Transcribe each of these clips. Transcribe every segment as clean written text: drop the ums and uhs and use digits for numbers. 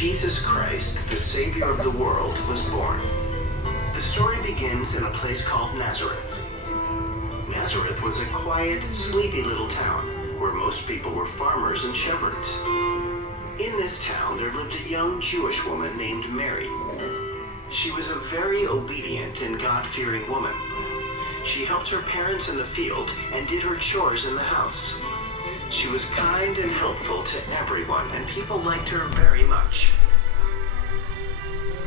Jesus Christ, the Savior of the world, was born. The story begins in a place called Nazareth. Nazareth was a quiet, sleepy little town where most people were farmers and shepherds. In this town, there lived a young Jewish woman named Mary. She was a very obedient and God-fearing woman. She helped her parents in the field and did her chores in the house. She was kind and helpful to everyone, and people liked her very much.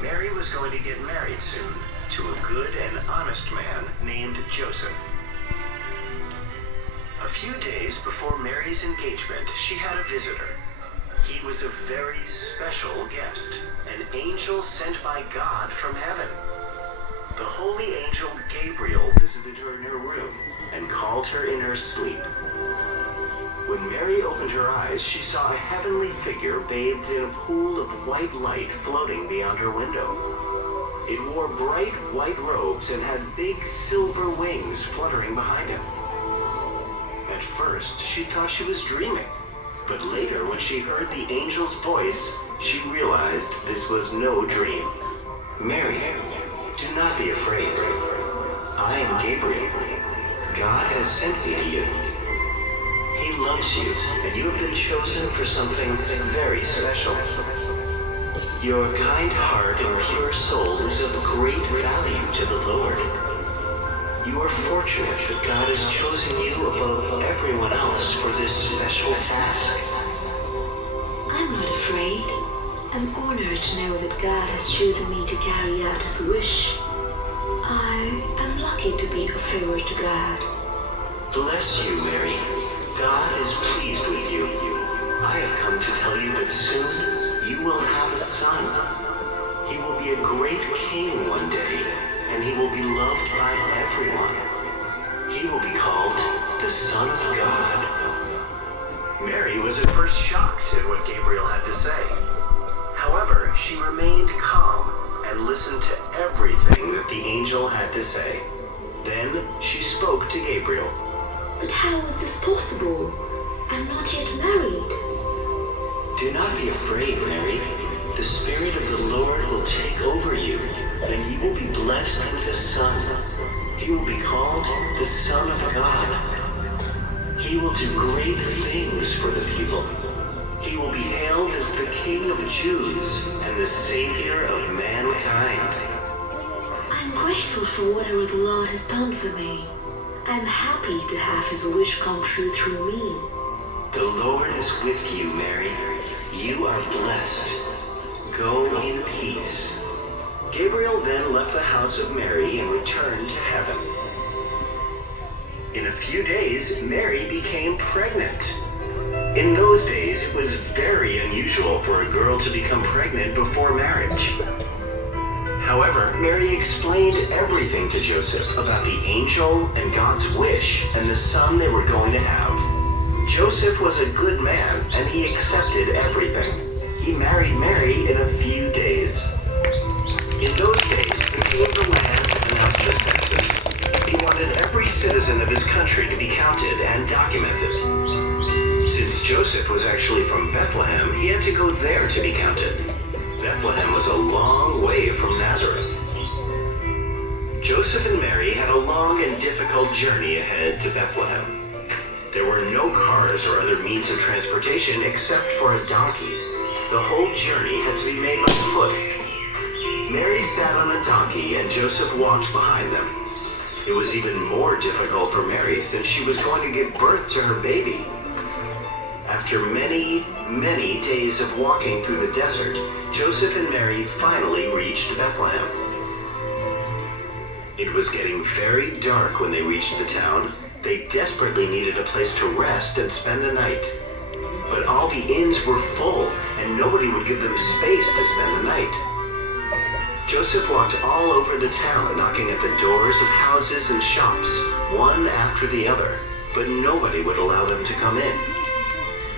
Mary was going to get married soon to a good and honest man named Joseph. A few days before Mary's engagement, she had a visitor. He was a very special guest, an angel sent by God from heaven. The holy angel Gabriel visited her in her room and called her in her sleep. When Mary opened her eyes, she saw a heavenly figure bathed in a pool of white light floating beyond her window. It wore bright white robes and had big silver wings fluttering behind him. At first, she thought she was dreaming, but later, when she heard the angel's voice, she realized this was no dream. Mary, do not be afraid. I am Gabriel. God has sent me to you. He loves you, and you have been chosen for something very special. Your kind heart and pure soul is of great value to the Lord. You are fortunate that God has chosen you above everyone else for this special task. I'm not afraid. I'm honored to know that God has chosen me to carry out His wish. I am lucky to be a favor to God. Bless you, Mary. God is pleased with you. I have come to tell you that soon you will have a son. He will be a great king one day, and he will be loved by everyone. He will be called the Son of God. Mary was at first shocked at what Gabriel had to say. However, she remained calm and listened to everything that the angel had to say. Then she spoke to Gabriel. But how is this possible? I'm not yet married. Do not be afraid, Mary. The Spirit of the Lord will take over you, and you will be blessed with a son. He will be called the Son of God. He will do great things for the people. He will be hailed as the King of the Jews and the Savior of mankind. I'm grateful for whatever the Lord has done for me. I'm happy to have His wish come true through me. The Lord is with you, Mary. You are blessed. Go in peace. Gabriel then left the house of Mary and returned to heaven. In a few days, Mary became pregnant. In those days, it was very unusual for a girl to become pregnant before marriage. However, Mary explained everything to Joseph about the angel and God's wish and the son they were going to have. Joseph was a good man, and he accepted everything. He married Mary in a few days. In those days, the king of the land announced the census. He wanted every citizen of his country to be counted and documented. Since Joseph was actually from Bethlehem, he had to go there to be counted. Bethlehem was a long way from Nazareth. Joseph and Mary had a long and difficult journey ahead to Bethlehem. There were no cars or other means of transportation except for a donkey. The whole journey had to be made by foot. Mary sat on a donkey and Joseph walked behind them. It was even more difficult for Mary since she was going to give birth to her baby. After many, many days of walking through the desert, Joseph and Mary finally reached Bethlehem. It was getting very dark when they reached the town. They desperately needed a place to rest and spend the night. But all the inns were full, and nobody would give them space to spend the night. Joseph walked all over the town, knocking at the doors of houses and shops, one after the other, but nobody would allow them to come in.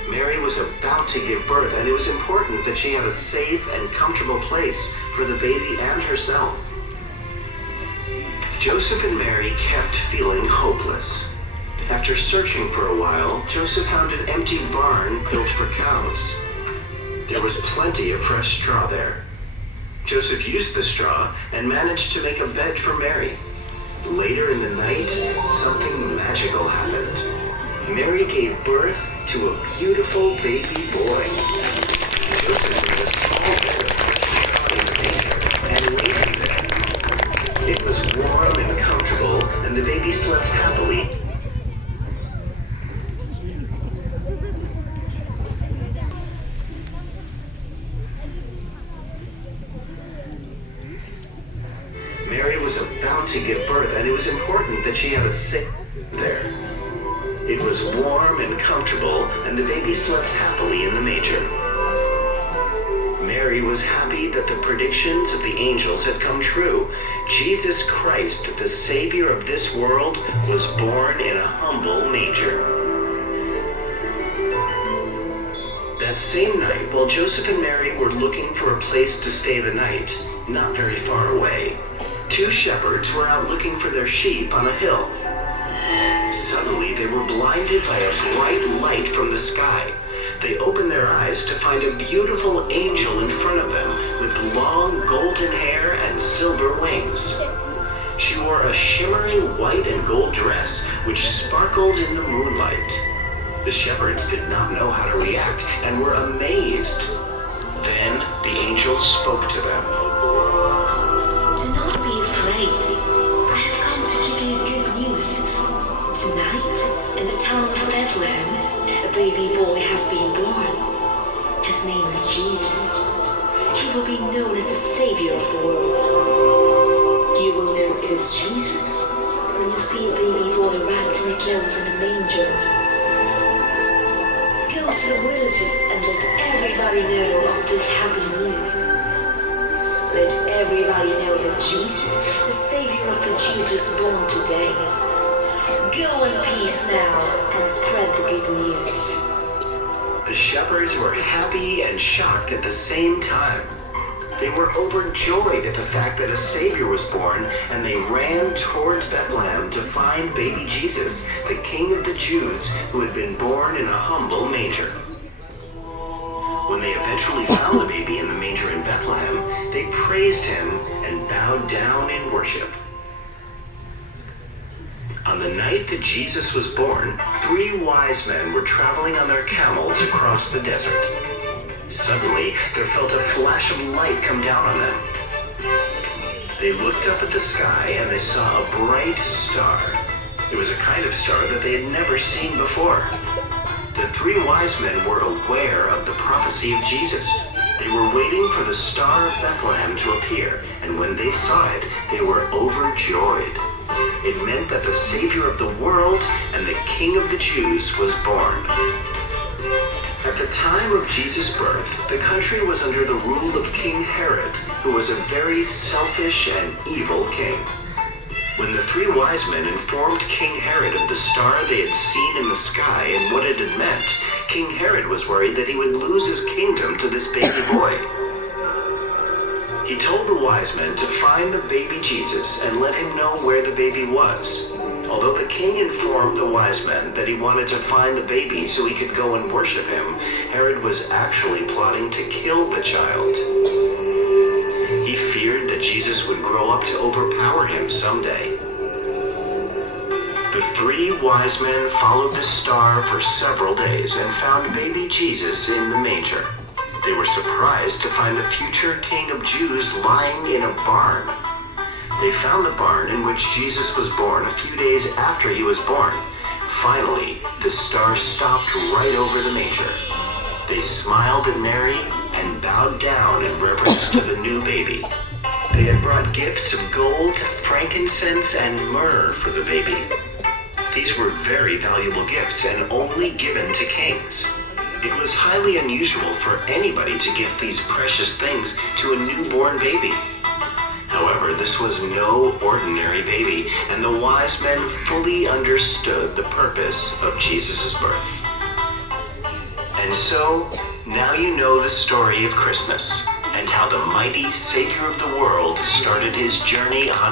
Mary was about to give birth, and it was important that she had a safe and comfortable place for the baby and herself. Joseph and Mary kept feeling hopeless. After searching for a while, Joseph found an empty barn built for cows. There was plenty of fresh straw there. Joseph used the straw and managed to make a bed for Mary. Later in the night, something magical happened. Mary gave birth to a beautiful baby boy. Joseph made a small bed of fresh straw in the manger and laid him there. It was warm and comfortable, and the baby slept happily. Mary was about to give birth, and it was important that she had a safe there. It was warm and comfortable, and the baby slept happily in the manger. Mary was happy that the predictions of the angels had come true. Jesus Christ, the Savior of this world, was born in a humble manger. That same night, while Joseph and Mary were looking for a place to stay the night, not very far away, two shepherds were out looking for their sheep on a hill. Suddenly, they were blinded by a bright light from the sky. They opened their eyes to find a beautiful angel in front of them with long golden hair and silver wings. She wore a shimmering white and gold dress which sparkled in the moonlight. The shepherds did not know how to react and were amazed. Then the angel spoke to them. Do not be afraid. I have come to give you good news. Tonight, in the town of Bethlehem, a baby boy has been born. His name is Jesus. He will be known as the Savior of the world. You will know it is Jesus when you see a baby boy wrapped in clothes in a manger. Go to the villages and let everybody know of this happy news. Let everybody know that Jesus, the Savior of the Jews, was born today. Go in peace now and spread the good news. The shepherds were happy and shocked at the same time. They were overjoyed at the fact that a Savior was born, and they ran towards Bethlehem to find baby Jesus, the King of the Jews, who had been born in a humble manger. When they eventually found the baby in the manger in Bethlehem, they praised him and bowed down in worship. On the night that Jesus was born, 3 wise men were traveling on their camels across the desert. Suddenly, there felt a flash of light come down on them. They looked up at the sky and they saw a bright star. It was a kind of star that they had never seen before. The 3 wise men were aware of the prophecy of Jesus. They were waiting for the star of Bethlehem to appear, and when they saw it, they were overjoyed. It meant that the Savior of the world and the King of the Jews was born. At the time of Jesus' birth, the country was under the rule of King Herod, who was a very selfish and evil king. When the 3 wise men informed King Herod of the star they had seen in the sky and what it had meant, King Herod was worried that he would lose his kingdom to this baby boy. He told the wise men to find the baby Jesus and let him know where the baby was. Although the king informed the wise men that he wanted to find the baby so he could go and worship him, Herod was actually plotting to kill the child. He feared that Jesus would grow up to overpower him someday. The 3 wise men followed the star for several days and found baby Jesus in the manger. They were surprised to find the future King of Jews lying in a barn. They found the barn in which Jesus was born a few days after he was born. Finally, the star stopped right over the manger. They smiled at Mary and bowed down in reverence to the new baby. They had brought gifts of gold, frankincense, and myrrh for the baby. These were very valuable gifts and only given to kings. It was highly unusual for anybody to give these precious things to a newborn baby. However, this was no ordinary baby, and the wise men fully understood the purpose of Jesus' birth. And so, now you know the story of Christmas, and how the mighty Savior of the world started his journey on